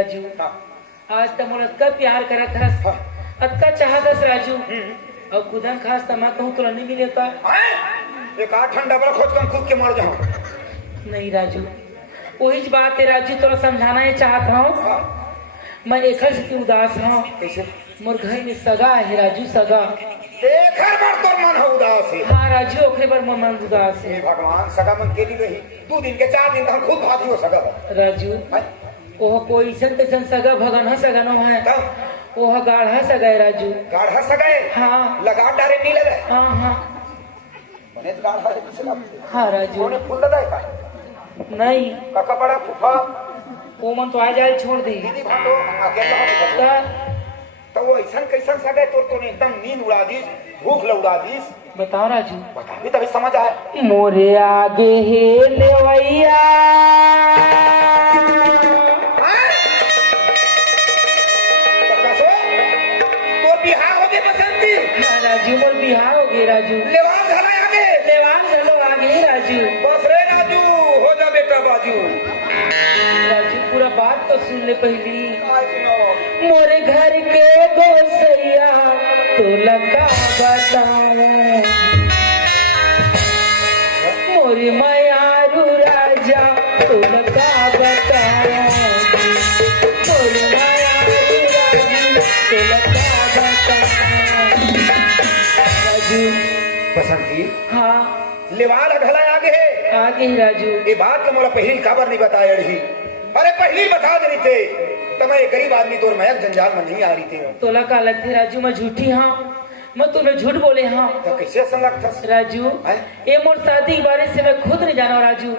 राजू आज तो मोर अतका प्यार करत हस, अतका चाहत हस राजू। और खुदन खास तमा कहूँ तो नहीं मिले तो एक 8 ठंडा बड़ा खोज कर कूद के मर जाऊं। नहीं राजू, वही बात है राजू, तोरा समझाना ही चाहत हूँ। मैं एक से उदास हूँ। कैसे? मोर घर में सगा है राजू, सगा एक बार तो मन हो उदास है। हाँ राजू, ओखरे पर मोर मन उदास है। हे भगवान, सगा मन के लिए रही 2 दिन के 4 दिन हम खुद भागी हो सगा राजू। ओह कोई सन तैसन सगा भगन है, सगन है ओह गाढ़ा सगाए राजू। गाढ़ा सगाए? हाँ लगा डारे नहीं लगे। हाँ हाँ बने तो गाढ़ा है किसी का। हाँ राजू। कोने फूल लगा है? नहीं काका बड़ा फूफा वो मन तो आ जाए छोड़ दे। दीदी भाटो अकेला हो तो वो ऐसा कैसा सगाए तो एकदम नींद उड़ा दीस, भूख लौड़ा दीस। बताओ राजू। बता भी तभी समझ आए। मोरे आगे हे लेवैया राजू, मोर बिहार हो गए राजू। लेवान धरा आगे, लेवान चलो आगे राजू। बस रे राजू, हो जा बेटा बाजू। राजू पूरा बात तो सुन ले पहली। सुनो मोरे घर के गोसैया तो लगा बताऊं, मोरे मायारू राजा तो लगा बताऊं, मोरे मायारू राजा तो लगा बताऊं। बसंती हाँ लेवाल ढला आगे है। आगे ही राजू। ये बात तो मोला पहली खबर नहीं बताया रही। अरे पहली बता दे रही थे तो मैं गरीब आदमी तो मैं जंजाल में नहीं आ रही थी। तोला का अलग थे राजू, मैं झूठी हाँ, मैं तुम्हें झूठ बोले हाँ। तो कैसे संगत था राजू? ये मोर शादी के बारे से मैं खुद नहीं जाना राजू।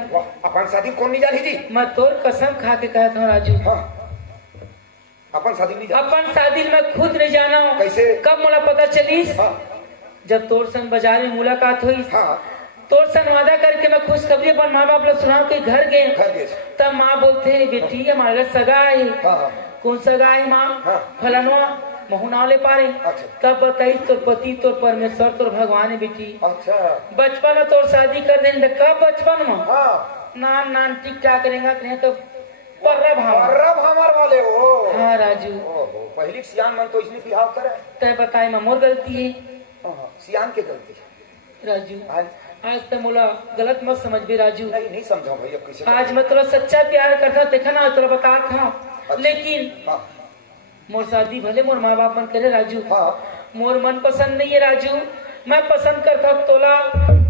अपन शादी कौन नहीं जानी थी? मैं तोर कसम खा के कहता हूँ राजू। हाँ। अपन शादी नहीं जाना। अपन शादी मैं खुद नहीं जाना हूँ। कैसे? कब मोला पता चलीस? हाँ। जब तोर संग बाजार में मुलाकात हुई। हाँ। तोर संग वादा करके मैं खुशखबरी अपन माँ बाप लोग सुनाओ के घर गए। तब माँ बोलते बेटी हमारे सगा है। हाँ। कौन सगा है माँ? हाँ। फलानवा महू नाव ले पा रहे। अच्छा। तब बताई तोर पति तोर परमेश्वर तोर भगवान है बेटी। अच्छा। बचपन में तोर शादी कर देंगे। कब बचपन में? हाँ। नान नान टिक टाक करेंगे तो पर्रब हमार वाले हो। हाँ राजू। ओहो, पहली सियान मन तो इसने बिहाव करे। तय बताए मैं मोर गलती है। सियान के गलती राजू। आज तो मोला गलत मत समझ भी राजू। नहीं समझा भाई। अब कैसे? आज मैं तोरा सच्चा प्यार करता देखा ना, तोरा बता था। अच्छा। लेकिन हाँ। मोर शादी भले मोर माँ बाप मन करे राजू। हाँ। मोर मन पसंद नहीं है राजू। मैं पसंद करता तोला,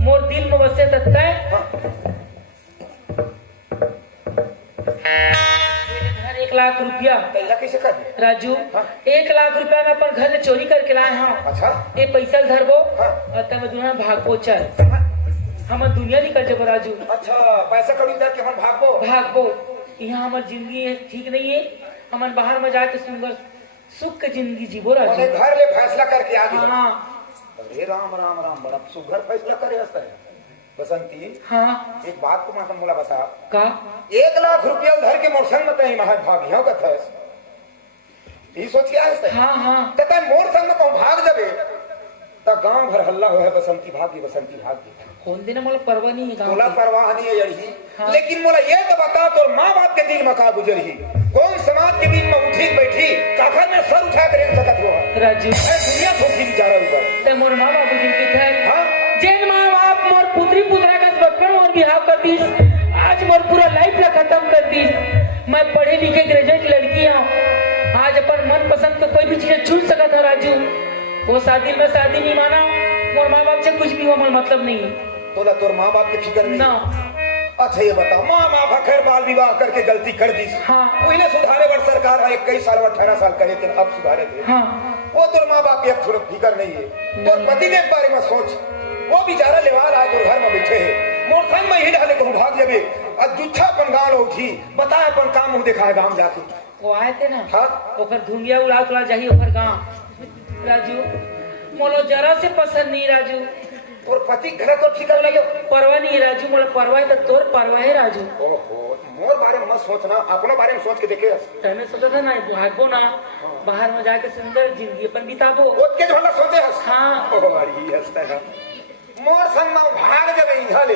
मोर दिल में बसे तक। हाँ। 1 लाख रुपया कैसे कर राजू? हाँ। 1 लाख रुपया मैं अपन घर से चोरी करके लाए हूँ। अच्छा। ये पैसा धरबो। हाँ। और तब दुनिया भागबो चल। हम दुनिया निकल जब राजू। अच्छा, पैसा कड़ी दर के हम भागबो। यहाँ हमारी जिंदगी ठीक नहीं है। हम बाहर में जाके सुंदर सुख की जिंदगी जीवो राजू। घर ले फैसला करके आ गए। हाँ। अरे राम राम राम, बड़ा सुघर फैसला करे हंसता है। बसंती हाँ। एक बात को मैं मोला बता का 1 लाख रुपया उधर के मोर संग में महा भागियों का था। ये सोच के आए। हाँ हाँ। कहता मोर संग में कहूँ भाग जबे तो गांव भर हल्ला हो है बसंती भागी। कौन दिन मोला परवाह नहीं है। मोला परवाह नहीं है यही। हाँ। लेकिन मोला ये तो बता तो माँ बाप के दिल में का गुजरी, कौन समाज के बीच में उठी बैठी काखर में सर उठा कर सकत हो राजू? दुनिया थोड़ी बेचारा ऊपर। ते मोर माँ बाप जिनकी थे। हाँ। जैन माँ बाप मोर पुत्री पुत्रा का बचपन और बिहाव कर दीस। आज मोर पूरा लाइफ ला खत्म कर दीस। मैं पढ़े लिखे ग्रेजुएट लड़की हूँ। आज अपन मन पसंद का कोई भी चीज चुन सकता है राजू। वो शादी में शादी नहीं माना। मोर माँ बाप से कुछ भी हो मतलब नहीं है। तोर माँ बाप की फिक्र नहीं ना। अच्छा ये बताओ, माँ बाप खैर बाल विवाह करके गलती कर दी। हाँ। इन्हें सुधारे बर सरकार है 21 साल 18 साल करे थे, अब सुधारे थे। हाँ। वो तोर माँ बाप की थोड़ा फिक्र नहीं है। तोर पति के बारे में सोच, वो बेचारा लेवाल आज घर में बैठे है। मोर संग में ही डाले कहूँ भाग जबे जुच्छा अपन गाँव उठी बता अपन काम मुँह देखा है गाँव जाके। वो आए थे ना। हाँ। ओकर धुंगिया उड़ा तुला जाही ओकर गाँव राजू। मोलो जरा से पसंद नहीं राजू। और पति घर तो ठीक लगे परवाह नहीं राजू। मोला परवाह है तो तोर परवाह है राजू। ओहो, मोर बारे में मत सोचना, अपने बारे में सोच के देखे। तने सोचा था ना भागो ना, बाहर में जाके सुंदर जिंदगी अपन बिताबो। ओत के जो हला सोचे हस। हाँ। ओ हरी हंसता है। मोर संग में भाग जबे इधर ले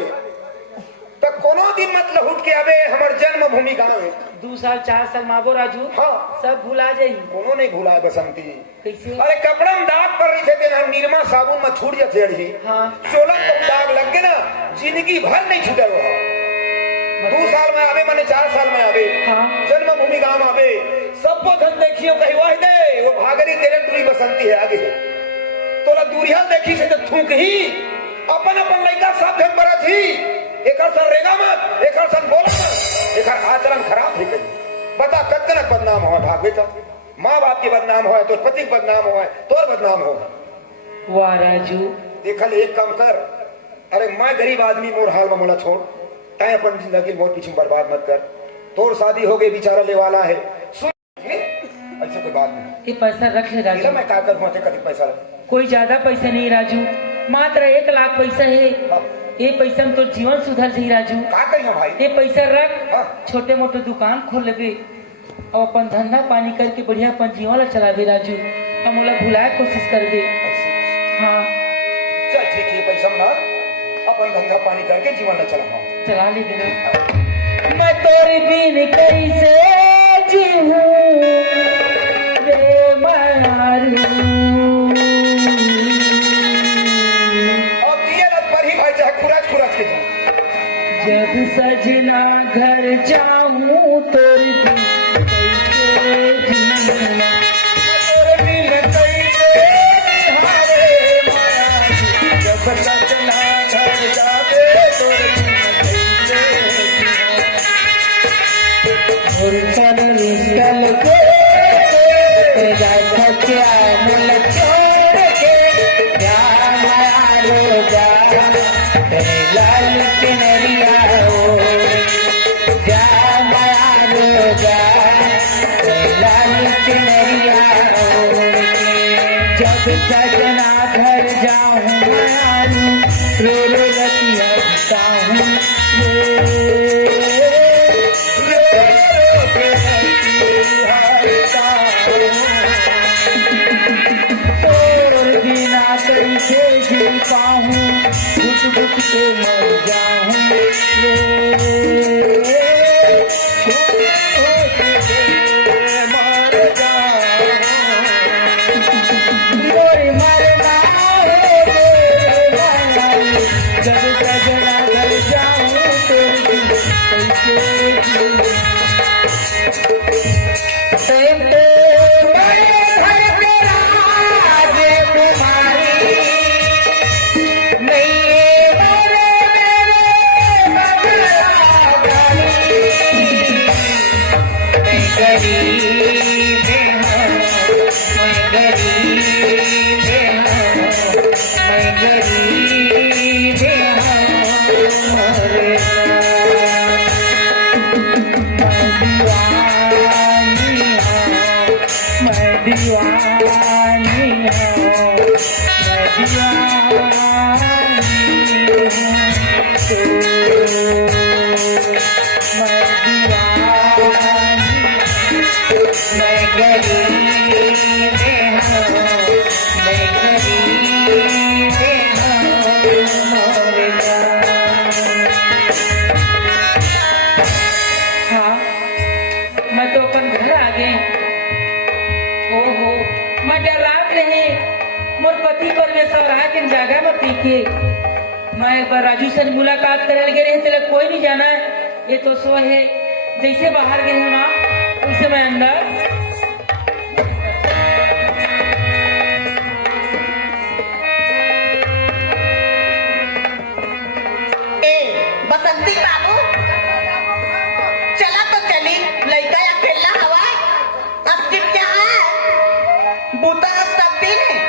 तो कोनो दिन मतलब उठ के आवे हमर जन्मभूमि गाँव है 2 साल 4 साल माबो राजू हाँ सब भुला जाई कोनो नहीं भूला बसंती कैसे अरे कपड़ा में दाग पड़ रही थे तेरा निरमा साबुन में छूट जाते अड़ी हाँ चोला को दाग लग गए ना जिंदगी भर नहीं छूटे वो 2 साल में आवे माने 4 साल में आवे हाँ जन्मभूमि गाँव आवे सबको धन देखियो कही वाह दे वो भागरी तेरे दूरी बसंती है आगे तोला दूरिया देखी से तो थूक ही अपन अपन लड़का सब धन बड़ा थी एक सन रेगा मत एक सन बोला मत एक आचरण खराब है कहीं बता कतना बदनाम हो भाग बेटा माँ बाप की बदनाम हो तो पति बदनाम हो तोर बदनाम हो वाह राजू देखल एक काम कर अरे मैं गरीब आदमी मोर हाल में मोला छोड़ तय अपन जिंदगी मोर पीछे बर्बाद मत कर तोर शादी हो गई बेचारा ले वाला है सुन ऐसे कोई बात नहीं ये पैसा रख ले राजू मैं क्या करूँ कभी पैसा कोई ज्यादा पैसा नहीं राजू मात्र 1 लाख पैसा है ये पैसा में तो जीवन सुधर जाई राजू का करियो भाई ये पैसा रख हाँ। छोटे मोटे दुकान खोल लेबे और अपन धंधा पानी करके बढ़िया अपन जीवन ला चलाबे राजू हम ओला भुलाए कोशिश करबे हाँ चल ठीक है पैसा ना अपन धंधा पानी करके जीवन ला चला चला ले देना मैं तोरे बिन कैसे जीऊं रे मारू और दिए रात पर ही भाई चाहे खुराज खुराज के जब सजना घर जाऊं तोरे बिन कैसे जीऊं तोरे बिन कैसे हारे माया जब सजना घर जावे तोरे बिन कैसे और चल निकल के तेरा क्या मुल छोड़ के क्या मारो जा तेरे लाल किनरिया हो जा मारो जा तेरे लाल किनरिया हो जब सजना घर जाऊं मारू रो रो रतिया बिताऊं कैसे जी पाऊं घुट घुट के मर जाऊं मर जब सजना घर जाऊं जगह मत दिखे मैं एक बार राजू से मुलाकात करे गए तेरे कोई नहीं जाना है ये तो सो है जैसे बाहर गए हैं ना उसे मैं अंदर बसंती बाबू चला तो चली लड़का या खेलना हवा अब क्या है बूता सब दिन है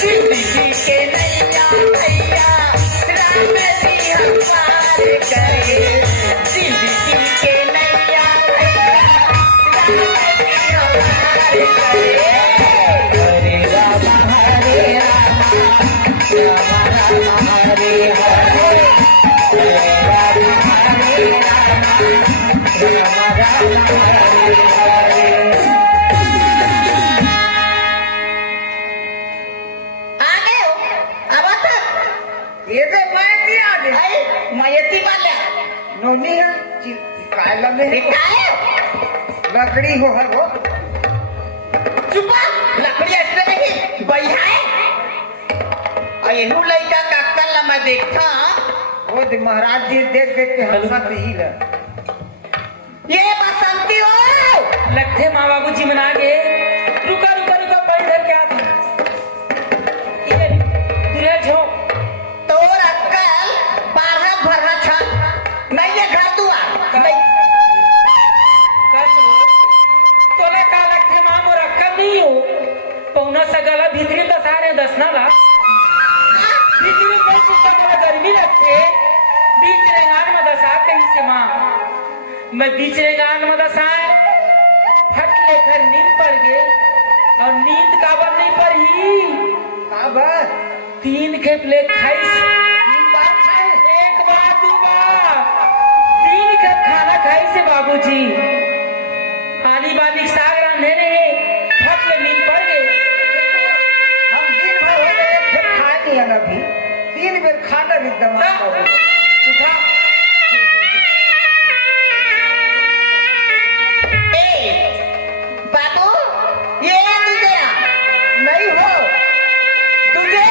जिंदगी के नैया भैया राम जी हम पार करे जिंदगी के नैया भैया राम जी हम पार करे हरे राम हरे राम हरे हरे लकड़ी हो है वो चुपा लकड़ी ऐसे नहीं भैया यहू लड़का का कल मैं देखा वो महाराज जी देख देख के हंसत ही ल ये बसंती हो लगते माँ बाबू जी मना के रुका रुका रुका पैर धर के आती ये दूल्हा छो तोर अक्कल 12 भरा छ नहीं ये घर दुआ नहीं कसो तोले का लगते माँ मोर अक्कल नहीं हो पौना सा गला भीतरी दसारे दसना ला भीतरी में सुपर में गर्मी लगते बीच रेंगान में दसा कहीं से माँ मैं बीच रेंगान में दसाए फट लेकर नींद पड़ गए और नींद काबर नहीं पड़ी काबर 3 खेप ले खाई तीन बार खाए एक बार 2 बार 3 खेप खाना खाई से बाबूजी आनी बानी साग रांधे ने फट ले नींद पड़ गए हम दिन भर हो गए फिर खाए नहीं हम अभी 3 बेर खाना भी दमा उठा बाबू ये तुझे नहीं हो तुझे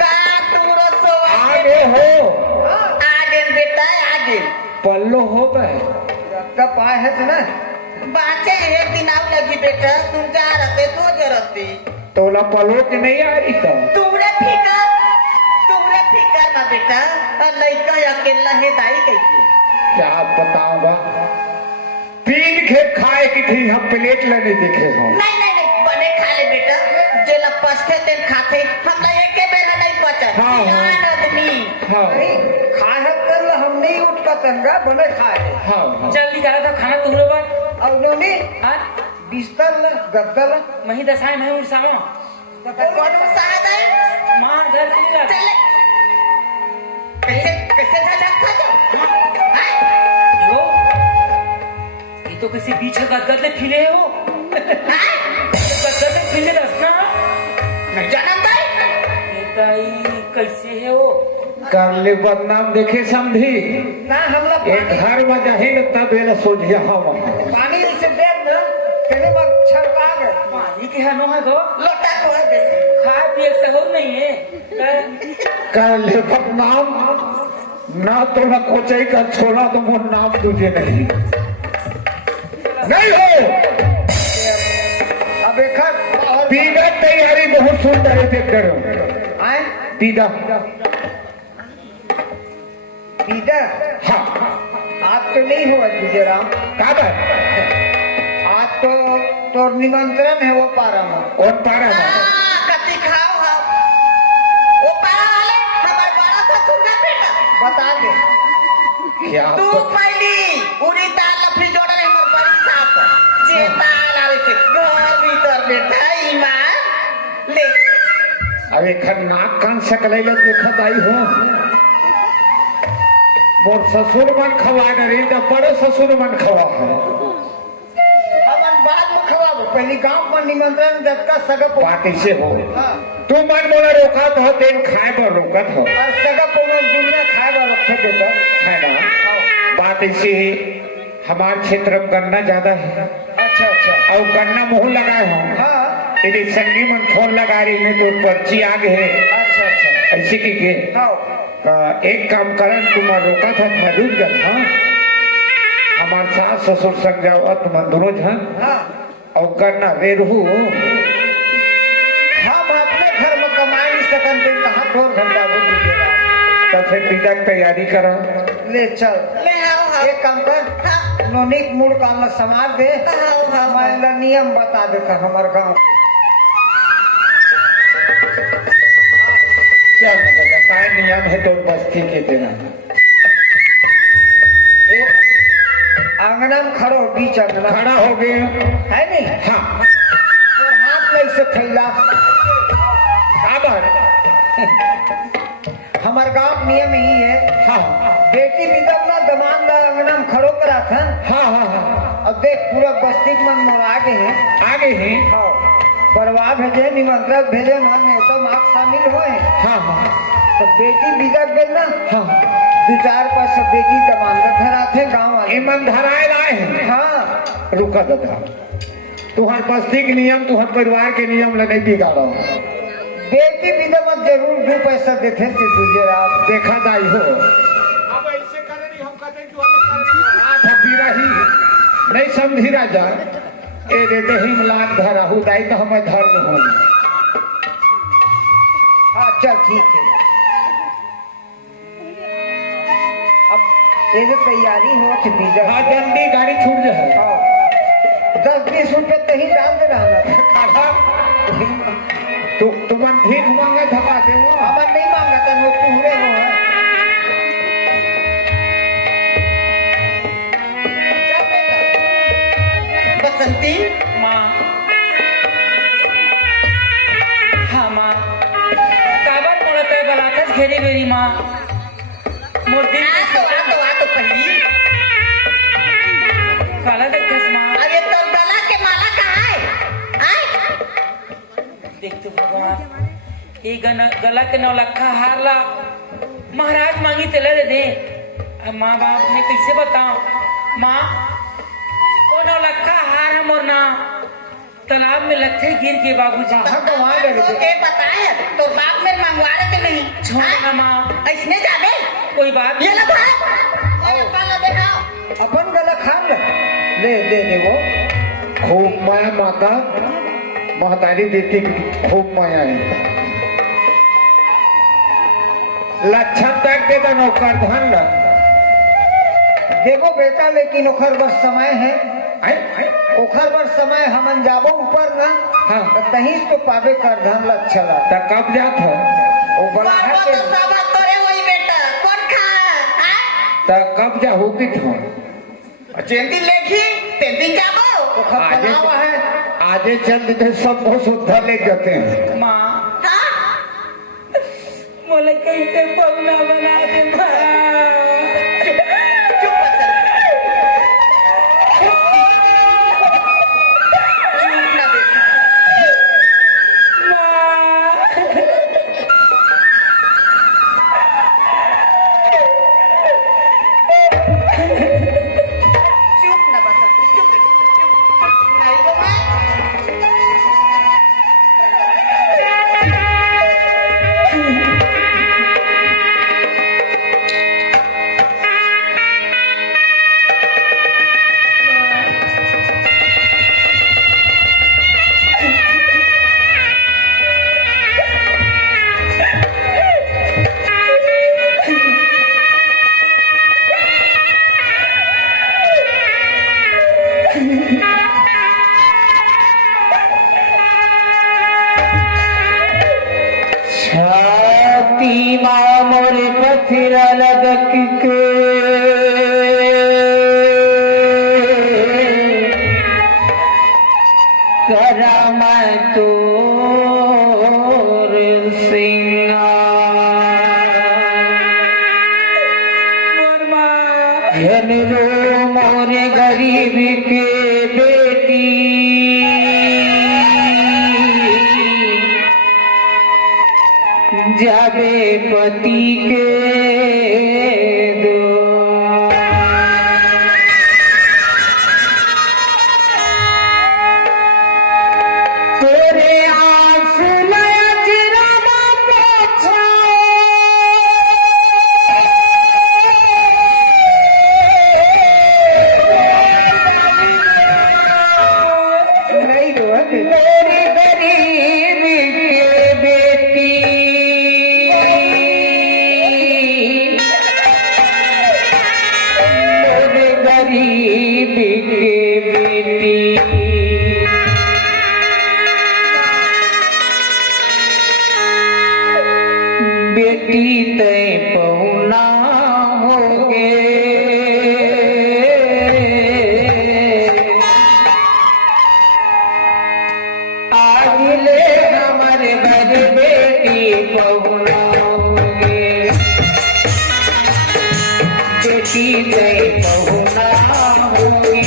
का तूरो सो आगे हो आगे बेटा आगे पल्लो हो गए तब पाए है ना बाचे एक दिन आव लगी बेटा तुम जा रहते तो जरती तोला पलो के नहीं आ रही तो तुमरे फिकर ना बेटा और लड़का अकेला है दाई कैसे क्या बताऊंगा 3 खेप खाए की थी हम प्लेट लेने देखे हो नहीं बने खा ले बेटा जे लपस्ते तेन खाते हमरा एके बेर नहीं पचा हाँ, सियान आदमी हाँ खाए कर हम नहीं उठ पतंगा बने खाए हाँ जल्दी करा था खाना तुमरे बार अब उन्होंने हाँ बिस्तर गद्दल मही दसाए मैं उड़साऊं कौन मुसाद है मां घर नहीं ला चले कैसे था जाता जो यो ये तो किसी बीच गदगद ले फिले हो गदगद ले फिले रसना नहीं जानत है ये ताई कैसे है वो कर ले बदनाम देखे समझी ना हमला एक घर में जाही न तब ये सोझिया हम पानी से देख ना तेरे में छड़वा गए पानी के है नो है गो लोटा को है दे खाए पिए से हो नहीं है कर ले बदनाम ना तो ना कोचाई का छोड़ा तो वो नाम तुझे नहीं हो अब एक पीदा तैयारी बहुत सुंदर है देख करो आए पीदा पीदा हाँ आप तो नहीं हो गुजराम कब आज तो निमंत्रण है वो पारा में कौन पारा में कति खाओ हां वो पारा वाले हमार बड़ा ससुर का बेटा बता दे क्या तू पहली पूरी दाल लफड़ी जोड़ा रे मोर बड़ी सास जे दाल आवे से घर भीतर बेटा ईमान ले अरे खन नाक कान सकले ले देखत आई हो मोर ससुर मन खवा रही तो बड़े ससुर मन खवा है अपन बाद में खवाबो पहली गांव में निमंत्रण दत्ता सगप पार्टी से हो तू मन बोला रोका तो तेन खाए पर रोकत हो और सगप में दुनिया खाए पर रखे देता है ना बात ऐसी है हमारे क्षेत्र में गन्ना ज्यादा है अच्छा और गन्ना मोह लगाए हो हाँ यदि संगी मन फोन लगा रही है तो पर्ची आ गए है अच्छा ऐसे की के एक काम करन तुम्हारा रोका था मैं रुक जा था हमारे सास ससुर संग जाओ तुम दोनों जन और करना रेहू हम अपने घर में कमा नहीं सकते कहाँ 2 घंटा तब फिर पिता की तैयारी करा ले चल ले आओ हाँ एक काम कर हाँ नोनिक मूड काम में समार दे हाँ हाँ मैं ला नियम बता देता हमार गांव चल बेटा काय नियम है तो बस्ती के देना आंगना में खड़ो बीच आंगना खड़ा हो गए है नहीं हाँ और हाथ में से थैला आबर हमार गांव का नियम यही है हाँ बेटी विदम ना दमान ला आंगना में खड़ो करा था हाँ हाँ हाँ अब देख पूरा बस्ती के मन मोर आगे हैं आगे ही हाँ परवाह भेजे निमंत्रण भेजे मन में तो मार्क शामिल हुए हैं हाँ हाँ तो बेटी बिगड़ गई ना हाँ 2-4 पैसा बेटी दमान का धरा थे गाँव वाले ईमान धराए लाए हैं हाँ रुका दादा तुहार बस्ती के नियम तुहार परिवार के नियम ले नहीं बिगाड़ो बेटी विदम जरूर 2 पैसा देते थे तुझे आप देखा दाई हो अब ऐसे करे नहीं हम कहते जो हाथ हफीरा ही नहीं समझी राजा ए रे दही मलान धरा हूँ दाई तो हमें धर्म हो हाँ चल ठीक है अब ये जो तैयारी हो तो बीजा हाँ जल्दी गाड़ी छूट जाए 10-20 रुपए तो ही डाल दे रहा तुमन ठीक मांगे धपा दे वो हमार नहीं मांगा था वो पूरे हो है चल बेटा बसंती माँ हाँ माँ काबर मोड़त है बलाकस घेरी मेरी माँ मोर दिल आ तो पहली काला देखस माँ अरे तो गला के माला कहाँ है आए देख तू भगवान ये गला के नौलखा हार ला महाराज मांगी तेला दे दे अब माँ बाप मैं कैसे बताऊं माँ वो नौलखा हार है मोर ना तालाब में लथे गिर के बाबूजी कहाँ गंवा गए थे के बताए तो बाप में मंगवा रहे थे नहीं छोड़ ना माँ ऐसने जाने कोई बात ये लो भाई ये पाला दिखाओ अपन गला खान ले दे वो खूब माया माता महतारी बेटी की खूब माया है लक्षण तक दे दो नौकर धन ल देखो बेटा लेकिन ओखर बस समय है आए, आए, ओखर बस समय हमन जाबो ऊपर ना हाँ। तो तहीं तो पावे कर धन लच्छा त कब जात हो वो बड़ा बाबा के तो सब तोरे वही बेटा कौन खा हाँ त कब जा हो कि हो जेंदी लेखी तेंदी जाबो ओखर आगे पलावा है आजे चंद थे सब बहुत उद्धर ले जाते हैं माँ हाँ मोले कैसे पौना बना दे माँ चुप बसंती चुप ना बेटा चुप ना बसंती चुप नहीं रो मैं छाती माँ मोरे पथिरा लदक के करा मैं तोर सिंगार धन रो मोरे गरीब के बेटी जाबे पति के दो तेरे आंसू नया चिरागा पोछा नहीं रो है मेरी गरीब के बेटी गरीब के बेटी बेटी तय पहुना होगे आज ले हमारे घर बेटी पहुना होगे बेटी तय पहुना होगे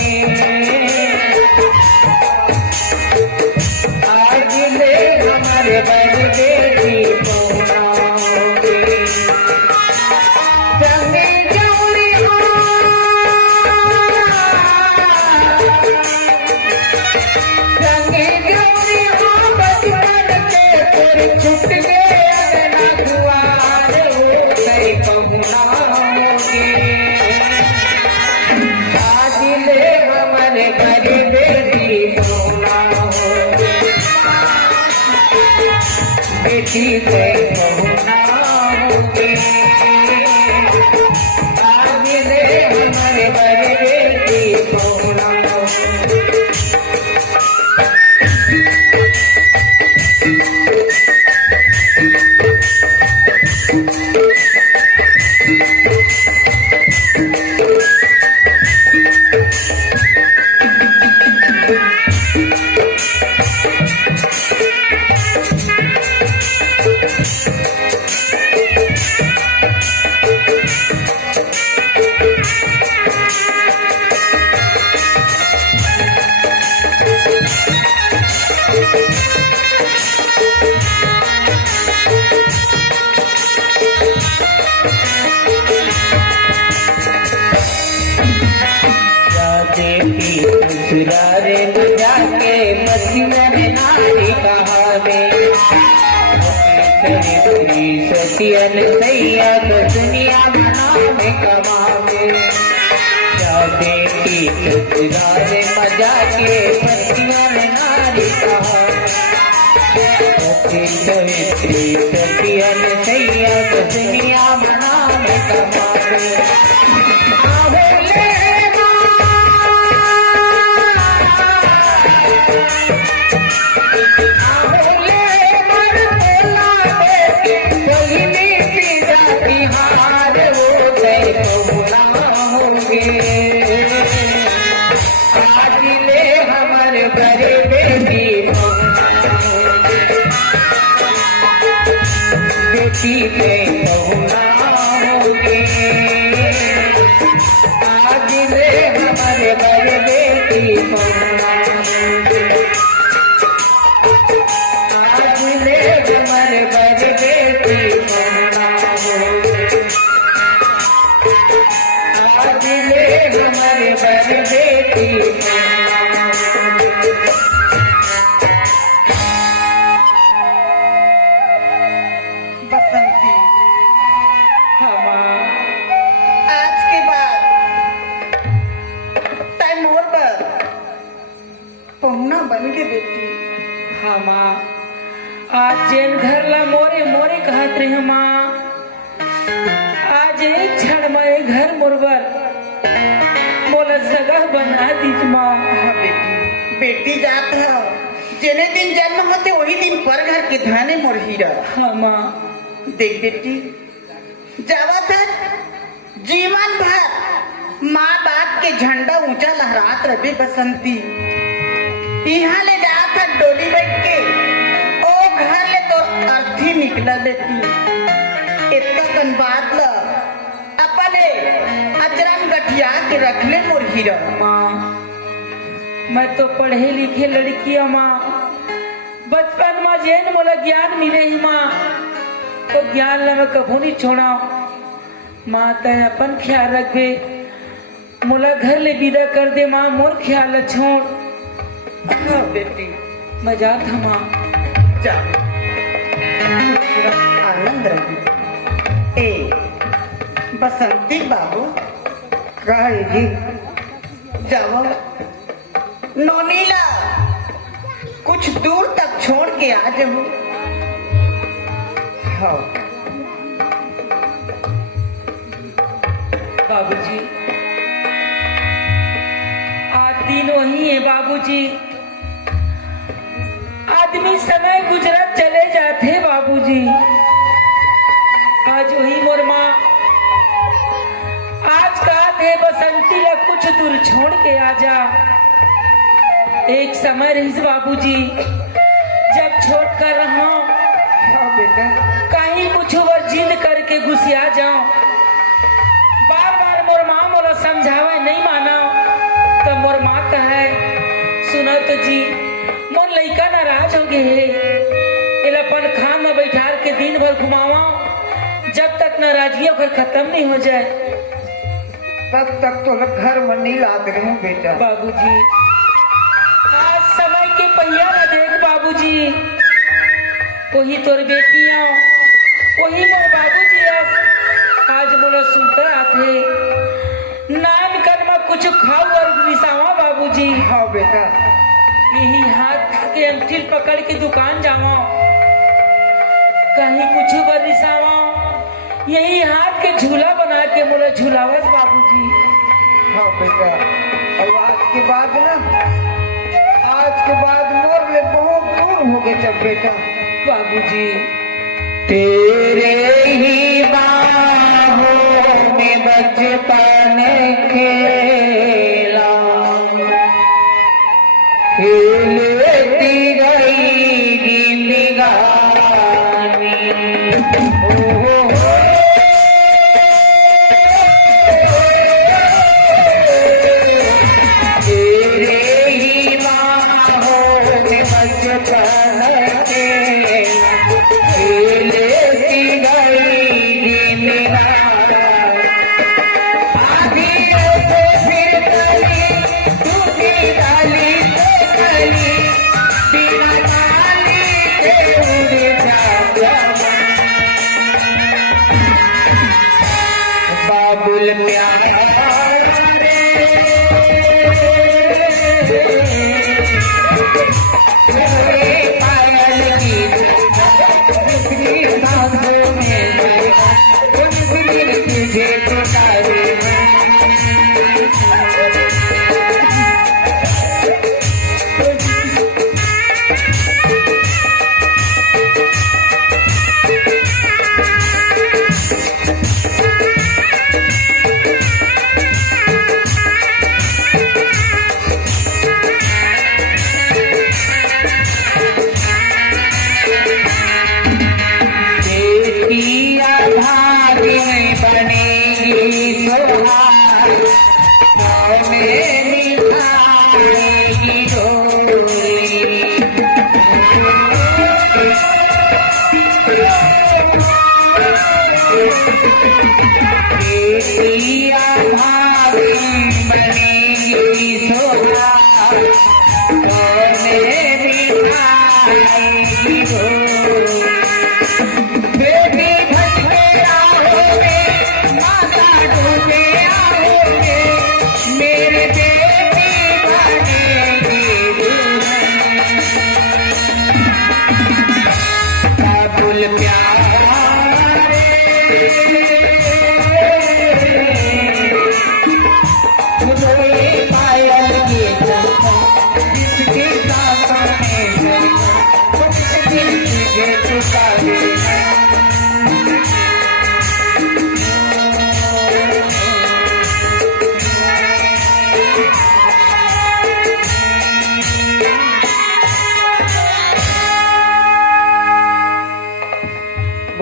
आज ले हमारे घर बेटी पहुना संगे गौरी संगे गौरी बचपन के तोरे छुट गए अगना दुआर कई पहुना होगे आज ले हमारे घर बेटी पहुना होगे बेटी पे पहुना होगे आज ले हमारे घर बेटी पहुना होगे ससुरारे न जाके मसीन नारी कहावे सतियन सैयद दुनिया बनावे कमावे जाते की ससुरारे न जाके मसीन नारी कहावे सतियन सैयद दुनिया बनावे कमावे आज ले हमारे बड़े बेटी बेटी पे पहुना होगे आज ले हमारे बड़े बेटी पहुना आज ले हमारे बड़े बेटी पहुना होगे आज ले हमारे बड़े बेटी बसंती आज के बाद टाइम और पर पहुना बन के बेटी हमा आज जेन घर ला मोरे मोरे कहत रहे हमा आज एक क्षण में घर मोरबर मोला जगह बना दीज माँ हाँ बेटी बेटी जात है जेने दिन जन्म होते वही दिन पर घर के धाने मोर हीरा हमा देख बेटी जावत है जीवन भर माँ बाप के झंडा ऊंचा लहरात रहे बसंती यहाँ ले जात है डोली बैठ के ओ घर ले तो अर्थी निकला बेटी इतना कन बात ला अपने अजरम गठिया के रख ले मोर हीरा माँ मैं तो पढ़े लिखे लड़की है माँ बचपन में जेन मोला ज्ञान मिले ही माँ तो ज्ञान ला मैं कभू नहीं छोड़ा माँ तय अपन ख्याल रखबे मोला घर ले विदा कर दे माँ मोर ख्याल ला छोड़ हाँ बेटी मैं जात हूँ माँ जा आनंद रही ए बसंती बाबू कहे जी जाओ नोनीला कुछ दूर तक छोड़ के आ जाओ हाँ बाबूजी दिन वही है बाबूजी। आदमी समय गुजरत चले जाते बाबूजी। आज वही मोर माँ आज कहा थे बसंती ला कुछ दूर छोड़ के आजा। एक समय रही बाबूजी जब छोड़ कर रहा हाँ बेटा। कहीं कुछ बार जिद करके गुस्सिया जाओ। बार बार मोर माँ मोला समझावे नहीं माना तो मोर माँ कहे सुनो तो जी मोर लड़का नाराज हो गए अपन खान में बैठा के दिन भर घुमावा जब तक नाराजगी ओकर खत्म नहीं हो जाए तब तक तो घर में नहीं लाद रहे हूँ बेटा। बाबूजी आज समय के पहिया न देख बाबूजी। वही तोर बेटियां वही मोर बाबूजी आज मोला सुनकर आते नाम कर में कुछ खाओ और निसावा बाबूजी। हाँ बेटा। यही हाथ के अंगूठी पकड़ के दुकान जावा कहीं कुछ बर निसावा यही हाथ के झूला बना के मोला झूलावस बाबूजी। हाँ बेटा। और आज के बाद ना आज के बाद मोर ले बहुत दूर हो गए जब बेटा। बाबूजी तेरे ही बाहों में बचपन खेला खेलती गई निगानी। तेरे ही बाहों में बचपन बाबुल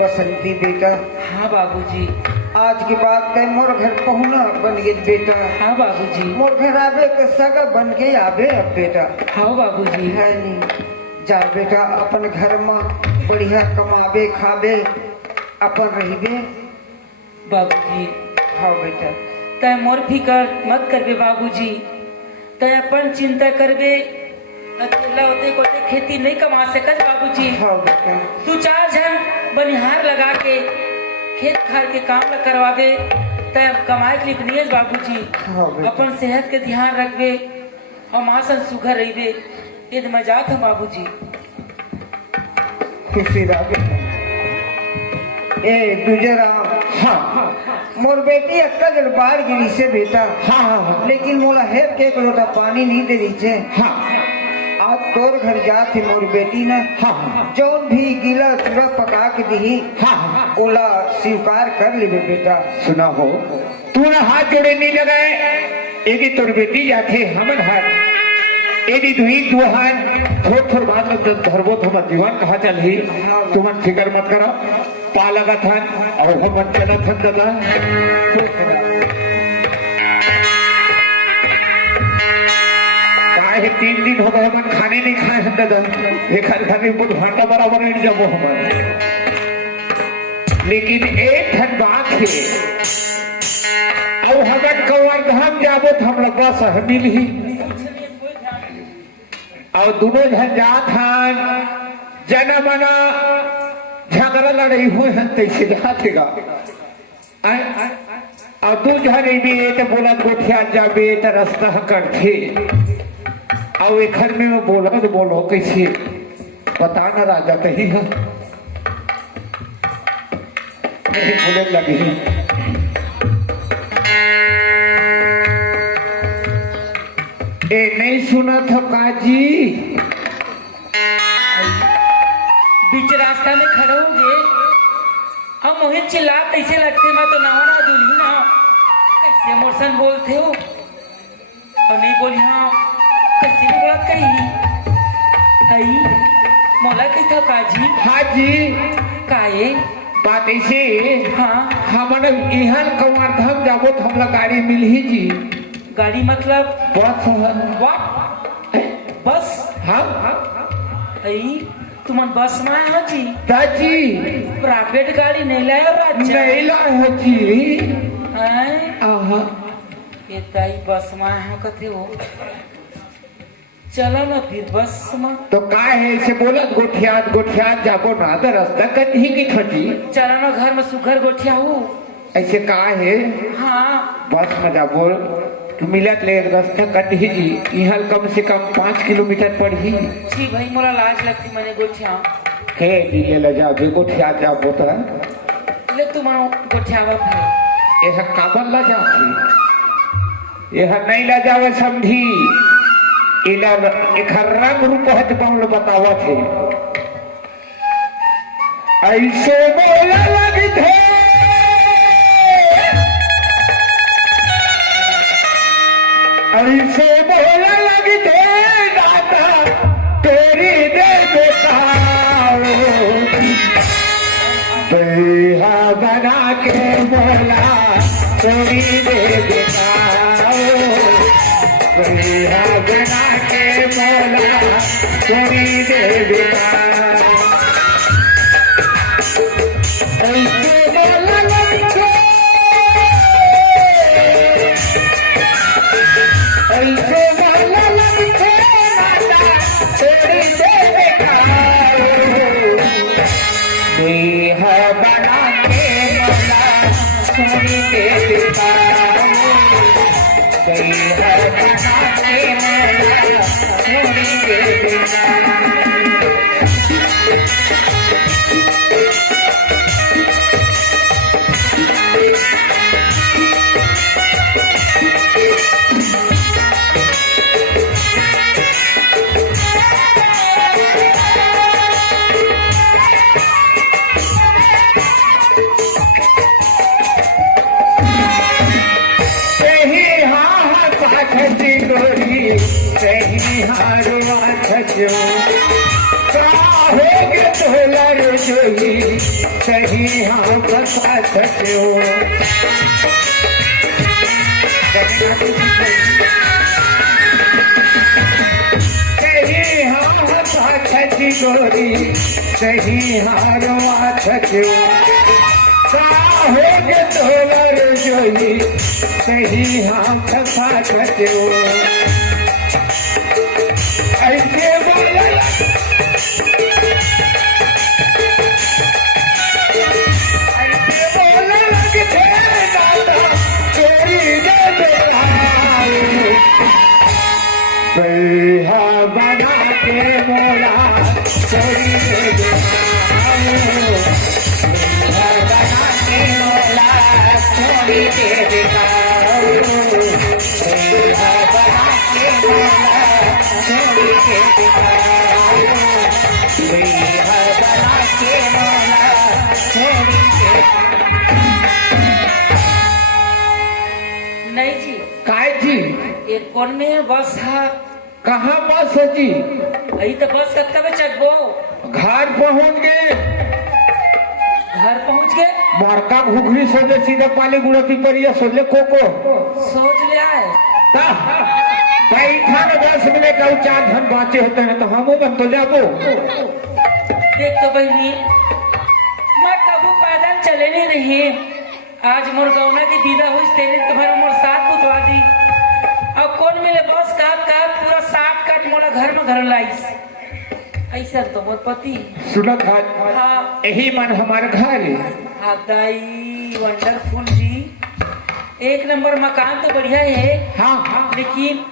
बसंती बेटा। हाँ बाबूजी। आज के बाद तय मोर घर पहुना बन गई बेटा। हाँ बाबूजी। मोर घर आवे तो सगा बन के आवे अब बेटा। हाँ बाबूजी। है नहीं जा बेटा अपन घर में बढ़िया कमावे खावे अपन रहिबे बाबूजी। हाँ बेटा। तय मोर फिकर मत करबे बाबूजी। तय अपन चिंता करबे अकेला होते कोते खेती नहीं कमा सकत बाबूजी। हाँ बेटा। तू चार जन बनिहार लगा के खेत खार के काम ल करवावे तब कमाए के लिए नहीं बाबूजी। हाँ बेटा। अपन सेहत के ध्यान रखबे और माँ सन सुघर रहिबे ये मजाक है बाबूजी। किसी रागे ए तुझे राम हाँ मोर बेटी अक्का जल बाढ़ गिरी से बेटा हाँ हाँ लेकिन मोला हेर के एक लोटा पानी नहीं दे दी छे। हाँ आज तोर घर जाते मोर बेटी ने हाँ जौन भी गीला चूड़ा पका के दी हाँ ओला स्वीकार कर ली बेटा। सुना हो तूने हाथ जोड़े नहीं लगाए यदि तोर बेटी जाते हमन हाथ यदि दुई दो हाथ थोड़ बाद में धरबो तो हम जीवन कहा चल ही तुमन फिक्र मत करो पा लगा था और हम चला था दादा काहे 3 दिन हो गए हम खाने नहीं खाए हैं दादा एक खाने बहुत घंटा बराबर नहीं जब हमारे लेकिन एक ठन बात है अब हमारे कौर धाम जाबो तो हम लोग बस मिल ही और दोनों जन जात हन जना मना झगड़ा लड़ाई हुए हैं तैसे जातेगा और तू जहाँ भी तो बोला गोठिया जाबे तो रास्ता करते और एक घर में बोला तो बोलो कैसे बता ना राजा कही है बोले लगी ए नहीं सुना था काजी बीच रास्ता में खड़े हो गए हम मोहित चिल्ला कैसे लगते मैं तो नवाना दुल्ही ना कैसे मोरसन बोलते हो और नहीं बोली हाँ कैसे भी बोलत कही आई मोला कही था काजी हाजी काये बात ऐसे हाँ हमने यहाँ कौर धाम जाबो तो हमला गाड़ी मिल ही जी गाड़ी मतलब बस व्हाट बस हाँ आई तुमन बस में आए हो जी दाजी प्राइवेट गाड़ी नहीं लाए राजा नहीं लाए हो जी हैं? आहा ये ताई बस में आए हो कथे हो चलो ना फिर बस में तो का है ऐसे बोलत गोठियात जाबो ना तो रास्ता कहीं की खजी चलो ना घर में सुखर गोठिया हो ऐसे का है हाँ बस में जाबो तो मिलत ले रास्ता कट ही जी यहाँ कम से कम 5 किलोमीटर पड़ ही छी भाई मोला लाज लगती मैंने गोठिया हे दिले ले जाबे गोठियात जाबो तो ले तुम गोठिया फिर यह काबल ला जाती यह नहीं ला जावे समझी इला एक रंग रूप है तो बतावा थे ऐसे बोला लगी थे ऐसे बोला लगी थे दादा तेरी दे बेहा बना के बोला तेरी दे बेहा बना के बोला तेरी दे ऐसे बोला लगी थे ऐसे बोला लगी थे तेरी दे बेहा बना के बोला तेरी दे बेहा बना के बोला तेरी दे सही हाँ बता सकते हो सही हाँ बता छठी गोरी सही हारवा छो होगे तोलर जोई सही हाँ फसा छो ऐसे बोला बेहा बना के बोला तेरी दे बेहा बना के बोला के दिखाओ दुल्हा बना के मोला छोड़ के दिखाओ दुल्हा बना के मोला छोड़ के। नहीं जी, काय जी एक कौन में है बस है? कहाँ बस है जी? अही तो बस कब चढ़बो? घर पहुँच गए। घर पहुंच गए? मारका घुघरी सोचे सीधे पाली गुड़ा पिपरिया सोचे कोको सोच लिया है। बैठा न 10 मिनट का 4 धन बाचे होते हैं तो हम बन तो जाबो। देख तो बहनी, मैं कबू पैदल चले नहीं रही। आज मोर गौना की दीदा हुई तेरे तुम्हारा मोर साथ बुतवा दी। अब कौन मिले बस का पूरा साथ काट मोला घर में घर लाइस। ऐसा तो मोर पति सुनत हाँ। यही मन हमारे घर है। हाँ दाई वंडरफुल जी, एक नंबर मकान तो बढ़िया है। हाँ लेकिन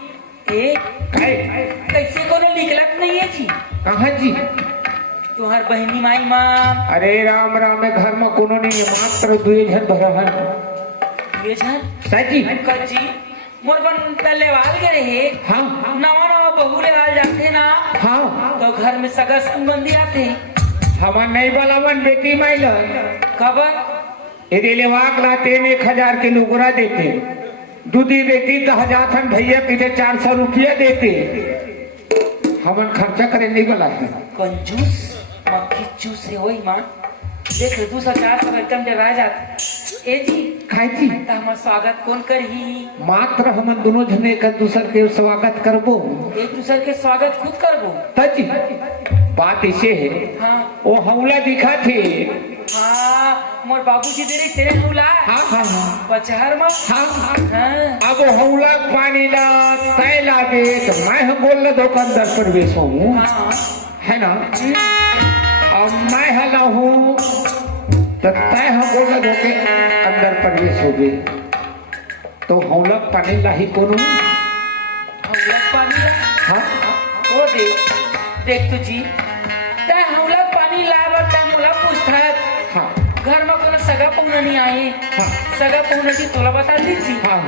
एक कैसे को निकलत नहीं है जी? कहाँ जी? तुम्हार बहनी माई माँ। अरे राम राम में घर में कोनो नहीं है, मात्र 2 जन भरहन। ये जान साची अंकल जी मोर बन तले वाल के रहे। हाँ नवा नवा बहू ले वाल जाते ना। हाँ तो घर में सगा संबंधी आते। हमार नहीं बलावन बेटी माइला खबर यदि लेवाक लाते 1000 के लुगरा देते। दूधी बेटी 10,000 थन भैया पीछे 400 रुपया देते। हमन खर्चा करे नहीं बोला है। कंजूस मक्खी चूस है वही माँ। देख 200-400 एकदम डरा जाता। ए जी खाई जी तो हमार स्वागत कौन करही? मात्र हमन दोनों जने का दूसर के स्वागत करबो। एक दूसरे के स्वागत खुद करबो। तजी बात ऐसे है। हाँ वो हौला दिखा थे। हाँ मोर बाबूजी दे रहे तेरे हुला। हाँ हाँ हाँ पचहर में हाँ हाँ। अब हौला पानी ला तय लागे तो मैं बोल दुकानदार प्रवेश हूँ हाँ है ना। और मैं हला हूँ तो तय बोल धोके अंदर प्रवेश हो गए तो हौला पानी लाही कोनो। हौलक पानी ला। हाँ ओ देख तू जी तै हौलक पानी लावर तै मोला पूछता। हाँ घर में कोनो सगा पहुना नहीं आए। हाँ सगा पहुना की तोला बता दी जी। हाँ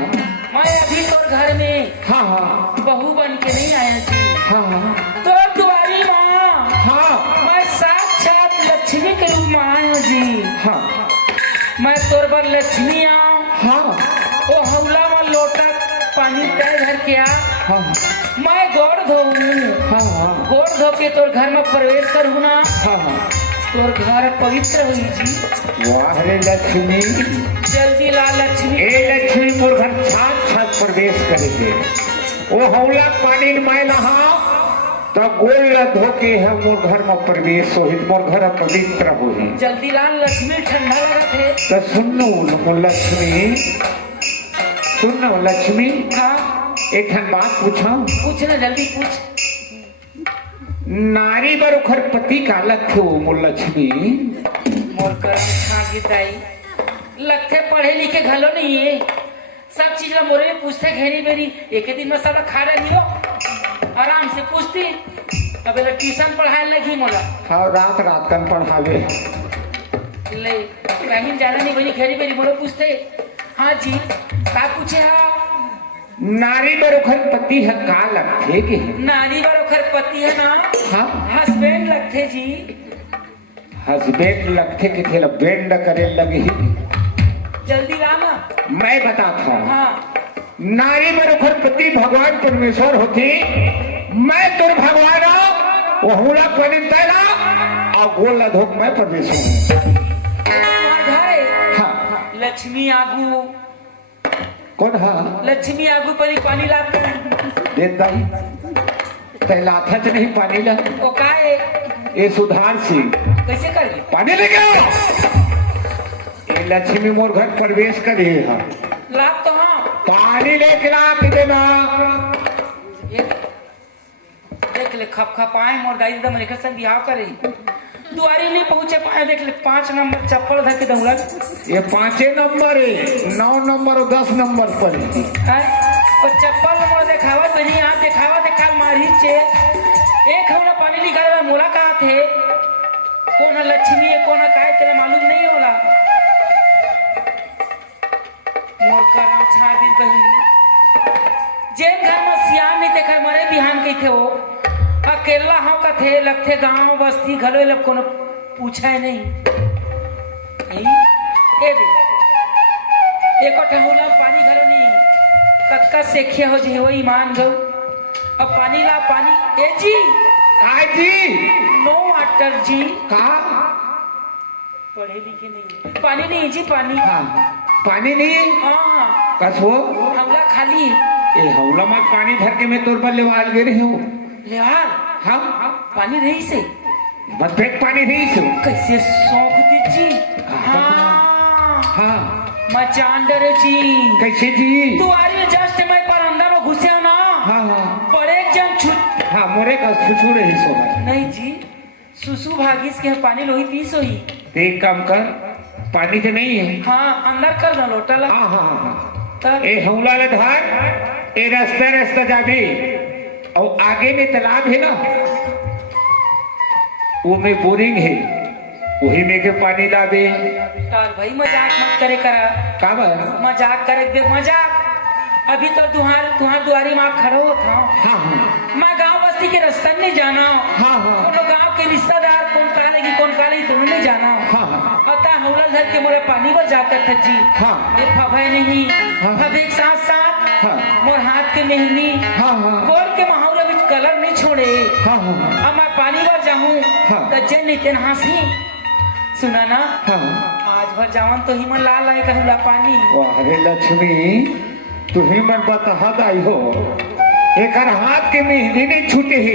मैं अभी तोर घर में हाँ हाँ बहू बन के नहीं आया जी। हाँ हाँ तोर दुआरी माँ हाँ मैं साक्षात लक्ष्मी के रूप में आया हूँ जी। हाँ मैं तोर पर लक्ष्मी आऊँ। हाँ वो हौला में लोटक पानी तय घर के आ। हाँ मैं गोड़ धोऊँ। हाँ हाँ गोड़ धो के तोर घर में प्रवेश करूँ ना। हाँ हाँ तोर घर पवित्र हुई जी। वाह रे लक्ष्मी। जल्दी ला लक्ष्मी। ए लक्ष्मी मोर घर छात प्रवेश करेंगे। वो हौला पानी में नहा तब गोल धोके है मोर घर में प्रवेश हो मोर घर पवित्र हो। जल्दी ला लक्ष्मी ठंडा लगा थे। तो सुनो लक्ष्मी सुनो लक्ष्मी हाँ एक बात पूछा। पूछ ना जल्दी पूछ। नारी बर ओखर पति का लक्ष्य मोर लक्ष्मी। मोर कर्म खा गीताई लगते पढ़े लिखे घलो नहीं है। सब चीज ला मोरे में पूछते घेरी बेरी। एक दिन में सब खा रही हो आराम से पूछती। अब ट्यूशन पढ़ाए लगी मोला। हाँ रात रात कन पढ़ावे ले कहीं जाना नहीं बनी घेरी बेरी मोला पूछते। हाँ जी का पूछे? हाँ नारी बर ओखर पति है का लगथे के? नारी बार ओखर पति है ना। हाँ हस्बैंड लगते जी। हस्बैंड लगथे के थे बेंड करे लगी। जल्दी ला ना। मैं बताता हूँ। हाँ नारी बर ओखर पति भगवान परमेश्वर होती। मैं तुर भगवान वो हुला पानी तैला और गोला धोक मैं परमेश्वर हूँ। तुम्हार घर है? हाँ लक्ष्मी आगू। कौन है? लक्ष्मी आगू पर ही पानी लाते देता ही तैलाथा च नहीं पानी ला। वो का है? ये सुधार सिंह कैसे कर गए? पानी ले गया। ये लक्ष्मी मोर घर प्रवेश करे है। लाभ तो हाँ पानी लेके ला के देना। ये देख ले खप खपाए मोर दाई दादा मनिकर संग बिहाव करे। दुआरी नहीं पहुंचे पाए। देख ले 5 नंबर चप्पल धर के दौड़ा। ये 5 नंबर है 9 नंबर और 10 नंबर पर और चप्पल मोला देखावत बनी। यहाँ देखावत है काल मारी चे। एक हमरा पानी निकाले मोला कहा थे कौन है लक्ष्मी है कौन है का है तेरा मालूम नहीं होला। मोर करम छादी बहिनी जेन घर में सियान नहीं तेखर मरे बिहान कही थे वो अकेला हाँ का थे लगथे गांव बस्ती घलो लब कोनो पूछे नहीं ए दे एको ठहुला पानी घलो नहीं कक्का सेखिया हो जे वो ईमान गौ अब पानी ला पानी ए जी हाँ जी नो वाटर जी का पढ़े लिखे नहीं पानी नहीं जी पानी हाँ पानी नहीं है हाँ कस हो हमला खाली ए हौला में पानी भर के मैं तोर पर लेवाल गिरे हूँ लेवाल हाँ पानी नहीं से मत फेंक पानी नहीं से कैसे शौक दीजी हाँ हाँ मचांडर जी कैसे जी तुम्हारी जस्ट मैं पर अंदर में घुसे हो ना हाँ हाँ बड़े जन छुट हाँ मोरे का छुछू रही सो नहीं जी सुसु भागीस के पानी लोही पीस होई एक काम कर पानी तो नहीं है हाँ अंदर कर ना लोटा ला हाँ हाँ हाँ तब ए हौला ले धार ए रास्ता रास्ता जाबे और आगे में तालाब है ना वो में बोरिंग है वही में के पानी लाबे तार भाई मजाक मत करे करा का बा मजाक करे दे मजाक अभी तो तुहार दुआरी माँ खड़ो था हाँ हाँ मैं गांव बस्ती के रास्ता नहीं जाना हाँ हाँ कोनो गांव के रिश्तेदार कौन कालेगी कौन कालेगी तुम्हें नहीं जाना हाँ हाँ पता हौला धर के मोरे पानी पर जाकर था जी हाँ ये फभय नहीं हाँ। फभे के साथ साथ हाँ। मोर हाथ के मेहंदी हाँ हाँ गोर के महावरा बीच कलर नहीं छोड़े हाँ हाँ अब मैं पानी पर जाऊं हाँ। तो जन नहीं तेन हंसी सुना ना हाँ आज भर जावन तो ही मन लाल आए कहूला पानी अरे लक्ष्मी तू ही मन बता दाई हो एक हाथ के मेहंदी नहीं छूटे है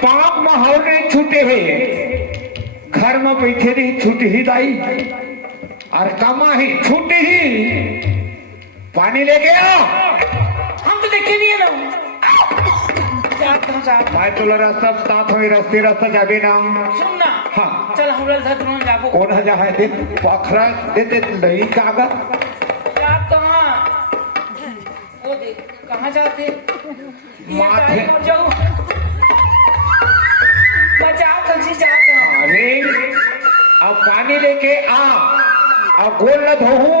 पाप महावर नहीं छूटे है घर में बैठे नहीं छूटे ही दाई और कमा ही छूटे ही पानी लेके आओ हम तो देखे नहीं है ना जाता हूँ जाता मैं तुला रास्ता तात हो रास्ते रास्ता जाबे ना सुन ना हाँ। चल हमरा धर तुम जाबो कौन है जहाँ दे पाखरा दे नहीं कागा जात कहाँ वो देख कहाँ जाते ये माथे। गाड़ी पर जाऊँ मैं जाता हूँ जी जाता हूँ अरे अब पानी लेके आ अब गोल न धोहू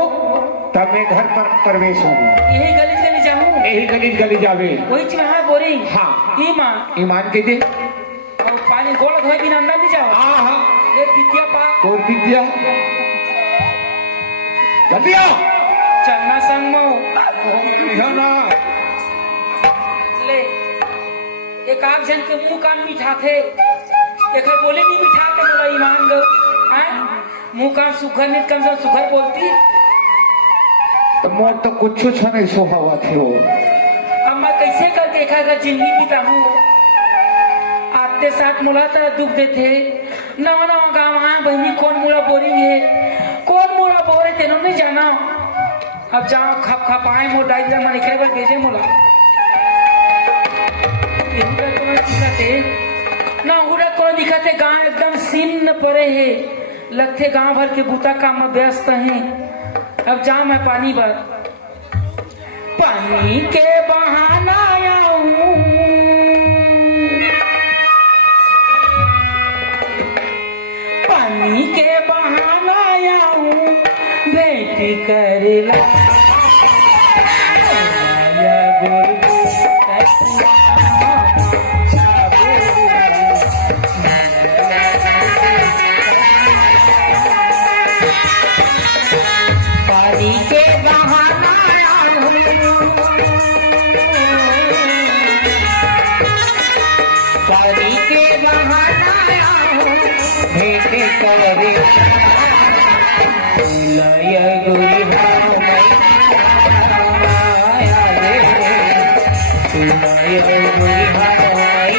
तब मैं घर पर प्रवेश हूँ यही गली गली जाऊँ यही गली गली जावे वही चीज हाँ बोरी हाँ। ही माँ ईमान के दे और पानी गोल धोए बिना अंदर नहीं जाओ हाँ हाँ ये दितिया पा और विद्या जल्दी आओ चलना संग मो इधर ना ले एक आग जन के मुंह कान मीठा थे एक बोले नहीं मीठा के बोला ईमान दो हैं मुंह कान सुखर नहीं कम से सुखर बोलती तो मोर तो कुछ नहीं सोहावा थे वो अब मैं कैसे करके एक आगा जिंदगी बीता हूँ आते साथ मुला तरह दुख देते नवा नवा गाँव आए बहनी कौन मुड़ा बोरिंग है कौन मुड़ा बोरे तेनों नहीं जाना अब जाओ खप खप आए मो डाइजर में निकले बार भेजे मुला ना हुड़ा को दिखाते गांव एकदम सिन्न पड़े है लगते गांव भर के बूता काम में व्यस्त हैं अब जाओ मैं पानी भर पानी के बहाना आऊं पानी के बहाना आऊं भेंट करेला पानी के बहाना पानी के बहाना भेंट करे लय गोरी लय गोरी